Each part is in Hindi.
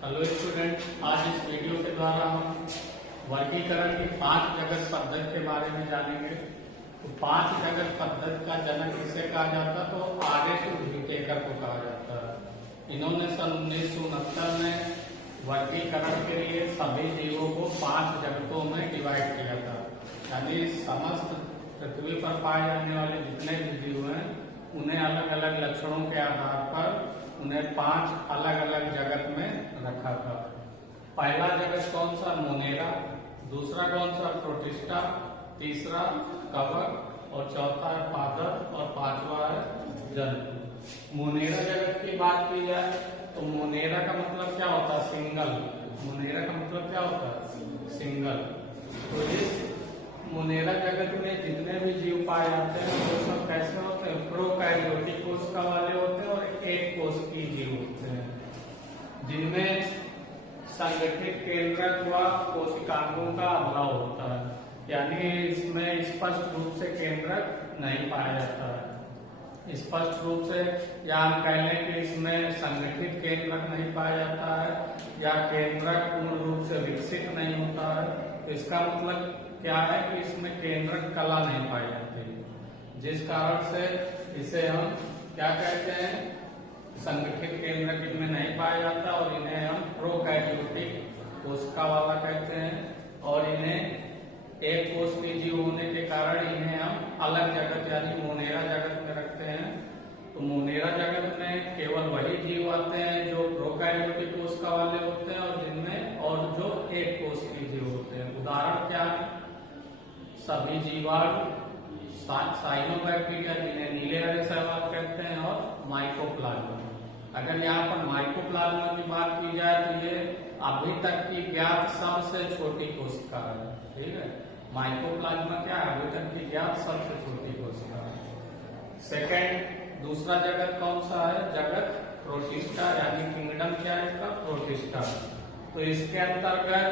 हेलो स्टूडेंट, आज इस वीडियो के द्वारा हम वर्गीकरण की 5 जगत पद्धति के बारे में जानेंगे। तो 5 जगत पद्धति का जनक किसे कहा जाता है? तो आर्यभट्ट व्हिटेकर को कहा जाता है। इन्होंने सन 1969 में वर्गीकरण के लिए सभी जीवों को 5 जगतों में डिवाइड किया था। यानी समस्त पृथ्वी पर पाए जाने वाले जितने भी जीव हैं उन्हें अलग अलग लक्षणों के आधार पर उन्हें 5 अलग अलग जगत में रखा था। पहला जगत कौन सा? मोनेरा। दूसरा कौन सा? प्रोटिस्टा। तीसरा कवक और चौथा है पादप और पांचवा है जंतु। मोनेरा जगत की बात की जाए तो मोनेरा का मतलब क्या होता है? सिंगल। मोनेरा का मतलब क्या होता है? सिंगल। तो इस मोनेरा जगत में जितने भी जीव पाए जाते हैं वो सब कैसे होते हैं? प्रोकैरियोटिक कोशिका वाले होते हैं और एक कोश की जीव होते हैं, जिनमें संगठित केंद्रक व कोशिकांगों का अभाव होता है। यानी इसमें स्पष्ट रूप से केंद्रक नहीं पाया जाता है। स्पष्ट रूप से या हम कह लें कि इसमें संगठित केंद्रक नहीं पाया जाता है या केंद्रक पूर्ण रूप से विकसित नहीं होता है। तो इसका मतलब क्या है कि इसमें केंद्रक कला नहीं पाई जाती, जिस कारण से इसे हम क्या कहते हैं? संगठित केंद्रक इनमें नहीं पाया जाता और इन्हें हम प्रोकैरियोटिक कोशिका वाला कहते हैं। और इन्हें एक कोश की जीव होने के कारण इन्हें हम अलग जगत यानी मोनेरा जगत में रखते हैं। तो मोनेरा जगत में केवल वही जीव आते हैं जो प्रोकैरियोटिक कोशिका वाले होते हैं और जिनमें और जो एक कोश की जीव होते हैं। उदाहरण क्या है? सभी जीवाणु, साइनोबैक्टीरिया जिन्हें नीले हरे सहवाल कहते हैं, और माइकोप्लाज्मा। अगर यहाँ पर माइकोप्लाज्मा की बात की जाए तो ये अभी तक की ज्ञात सबसे छोटी कोशिका है। ठीक है, माइकोप्लाज्मा क्या है? अभी तक की ज्ञात सबसे छोटी कोशिका है। सेकेंड, दूसरा जगत कौन सा है? जगत प्रोटिस्टा, यानी किंगडम क्या है इसका? प्रोटिस्टा। तो इसके अंतर्गत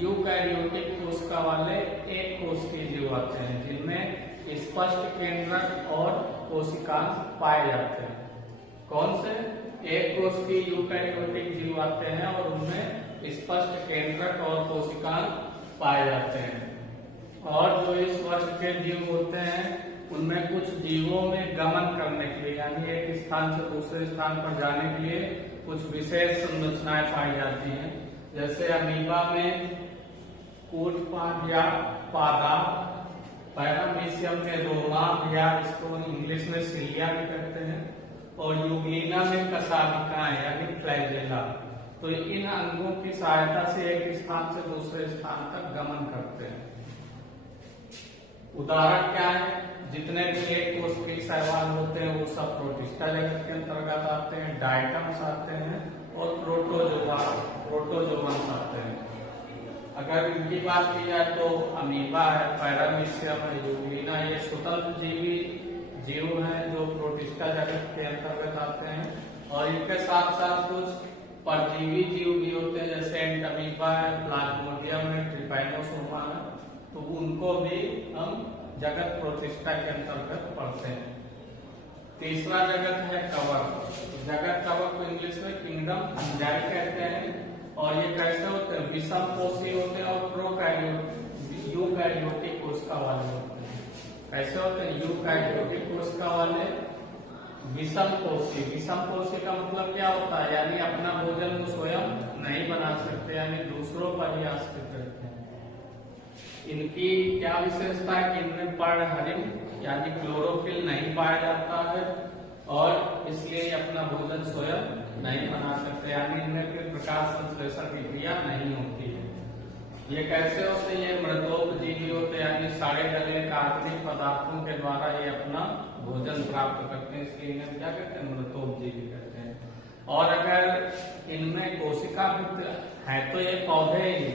यूकैरियोटिक कोशिका वाले एक कोश के जीव आते हैं, जिनमें स्पष्ट केंद्रक और कोशिकांग पाए जाते हैं। कौन से? एक कोश की यूकैरियोटिक जीव आते हैं और उनमें स्पष्ट केंद्रक और कोशिकांग पाए जाते हैं। और जो इस वर्ग के जीव होते हैं उनमें कुछ जीवों में गमन करने के लिए यानी एक स्थान से दूसरे स्थान पर जाने के लिए कुछ विशेष संरचनाएं पाई जाती हैं। जैसे अमीबा में कूटपाद या पादा, पैरामीशियम में रोमाप या इसको इंग्लिश में सिलिया भी कहते हैं, और यूग्लिना में कशाभिकाएं यानी फ्लैजेला। तो इन अंगों की सहायता से एक स्थान से दूसरे स्थान तक गमन करते हैं। उदाहरण क्या है? जितने भी एक कोश के शैवाल होते हैं वो सब प्रोटिस्टा जगत के अंतर्गत आते हैं। डायटम्स आते हैं और प्रोटोजोअन्स आते हैं। अगर इनकी बात की जाए तो अमीबा है, पैरामीशियम है, यूग्लिना, ये स्वतंत्र जीवी जीव हैं जो प्रोटिस्टा जगत के अंतर्गत आते हैं। और इनके साथ साथ कुछ परजीवी जीव भी होते हैं, जैसे एंटमीबा है, प्लाज्मोडियम है, ट्रिपैनोसोमा है। तो उनको भी हम जगत प्रोटिस्टा के अंतर्गत पढ़ते हैं। तीसरा जगत है कवक। जगत कवक को इंग्लिश में किंगडम फंजाई कहते हैं। और ये कैसे होते हैं? विषम कोषी होते हैं और यूकैरियोटिक कोशिका वाले होते हैं। कैसे होते हैं? यूकैरियोटिक कोशिका वाले विषम कोषी। विषम कोषी का मतलब क्या होता है? यानी अपना भोजन वो स्वयं नहीं बना सकते, यानी दूसरों पर ही आश्रित रहते हैं। इनकी क्या विशेषता है कि इनमें पर्णहरिण यानी क्लोरोफिल नहीं पाया जाता है और इसलिए अपना भोजन स्वयं नहीं बना सकते, यानी इनमें कोई प्रकाश संश्लेषण की क्रिया नहीं होती है। ये कैसे होते हैं? ये मृतोपजीवी होते हैं, यानी सड़े गले कार्बनिक पदार्थों के द्वारा ये अपना भोजन प्राप्त करते हैं, इसलिए इन्हें क्या कहते हैं? मृतोपजीवी कहते हैं। और अगर इनमें कोशिका भित्ति है तो ये पौधे ही,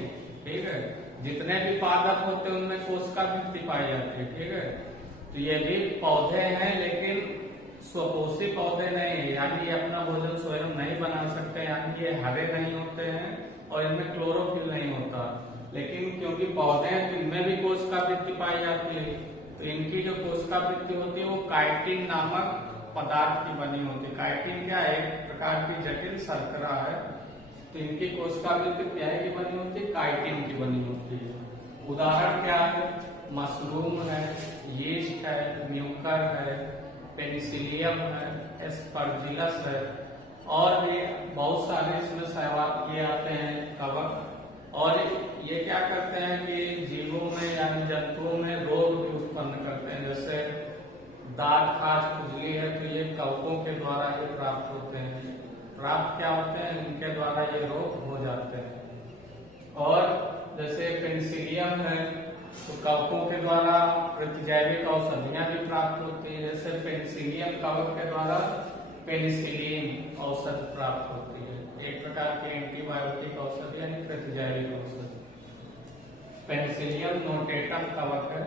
ठीक है, जितने भी पादप होते हैं उनमें कोशिका भित्ति पाई जाती है। ठीक है, तो ये भी पौधे हैं लेकिन स्वपोषी पौधे नहीं है, यानी ये अपना भोजन स्वयं नहीं बना सकते, यानी ये हरे नहीं होते हैं और इनमें क्लोरोफिल नहीं होता। लेकिन क्योंकि पौधे हैं तो इनमें भी कोशिका भित्ति पाई जाती है। तो इनकी जो कोशिका भित्ति होती है वो काइटिन नामक पदार्थ की बनी होती है। काइटिन क्या है? एक प्रकार की जटिल शर्करा है तो इनकी कोशिका वृत्ति क्या की बनी होती है? काइटिन की बनी होती है। उदाहरण क्या है? मशरूम है, यीस्ट है, म्यूकर है, पेनिसिलियम है, एस्परजिलस है, और भी बहुत सारे इसमें सहवाग किए आते हैं कवक। और ये क्या करते हैं कि जीवों में यानी जंतुओं में रोग भी उत्पन्न करते हैं। जैसे दाग, खाज, खुजली है तो ये कवकों के द्वारा ये प्राप्त होते हैं। प्राप्त क्या होते हैं? इनके द्वारा ये रोग हो जाते हैं। और जैसे पेनिसिलियम है तो कवकों के द्वारा प्रतिजैविक औषधियां भी प्राप्त होती है। जैसे पेनिसिलियम कवक के द्वारा पेनिसिलिन औषधि प्राप्त होती है, एक प्रकार की एंटीबायोटिक औषधि यानी प्रतिजैविक औषधि। पेनिसिलियम नोटेटम कवक है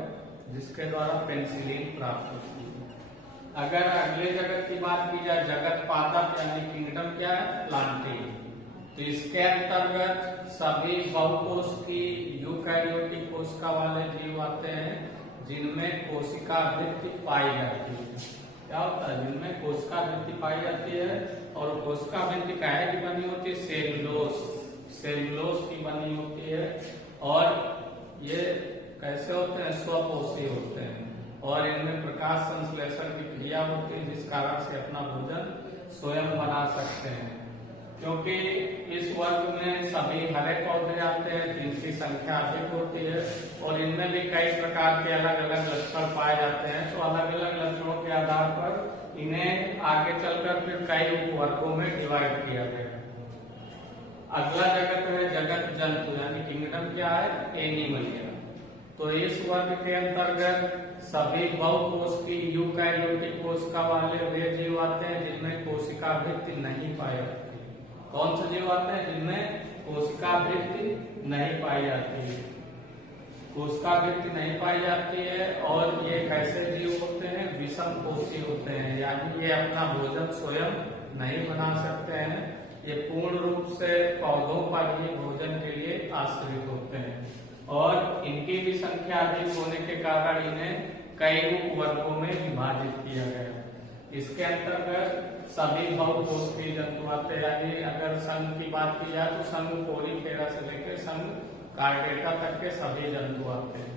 जिसके द्वारा पेनिसिलिन प्राप्त होती है। अगर अगले जगत की बात की जाए, जगत पादप यानी किंगडम क्या है? प्लांटी। तो इसके अंतर्गत सभी बहुकोश की यूकैरियोटिक कोशिका वाले जीव आते हैं जिनमें कोशिका वृत्ति पाई जाती है। क्या होता है? जिनमें कोशिका वृत्ति पाई जाती है। और कोशिका वृत्ति काहे की बनी होती है? सेलुलोज की बनी होती है। और ये कैसे होते हैं? स्वपोषी होते हैं और इनमें प्रकाश संश्लेषण की क्रिया होती है जिस कारण से अपना भोजन स्वयं बना सकते हैं। क्योंकि इस वर्ग में सभी हरे पौधे आते हैं जिनकी संख्या अधिक होती है और इनमें भी कई प्रकार के अलग अलग लक्षण पाए जाते हैं। तो अलग अलग लक्षणों के आधार पर इन्हें आगे चलकर फिर कई उपवर्गों में डिवाइड किया गया। अगला जगत है जगत जंतु यानी किंगडम क्या है? एनिमलिया। तो इस वर्ग के अंतर्गत सभी बहुकोश की यूकैरियोटिक कोशिका वाले वे जीव आते हैं जिनमें कोशिका वृत्ति नहीं पाई जाती। कौन से जीव आते हैं? जिनमें कोशिका वृत्ति नहीं पाई जाती है। कोशिका वृत्ति नहीं पाई जाती है और ये कैसे जीव होते हैं? विषमपोषी होते हैं, यानी ये अपना भोजन स्वयं नहीं बना सकते हैं। ये पूर्ण रूप से पौधों पर ही भोजन के लिए आश्रित होते हैं और इनकी भी संख्या अधिक होने के कारण इन्हें कई उपवर्गों में विभाजित किया गया। इसके अंतर्गत सभी बहुकोषीय जंतु आते हैं। यानी अगर संघ की बात की जाए तो संघ पोलीफेरा से लेकर संघ कार्डेटा तक के सभी जंतु आते हैं।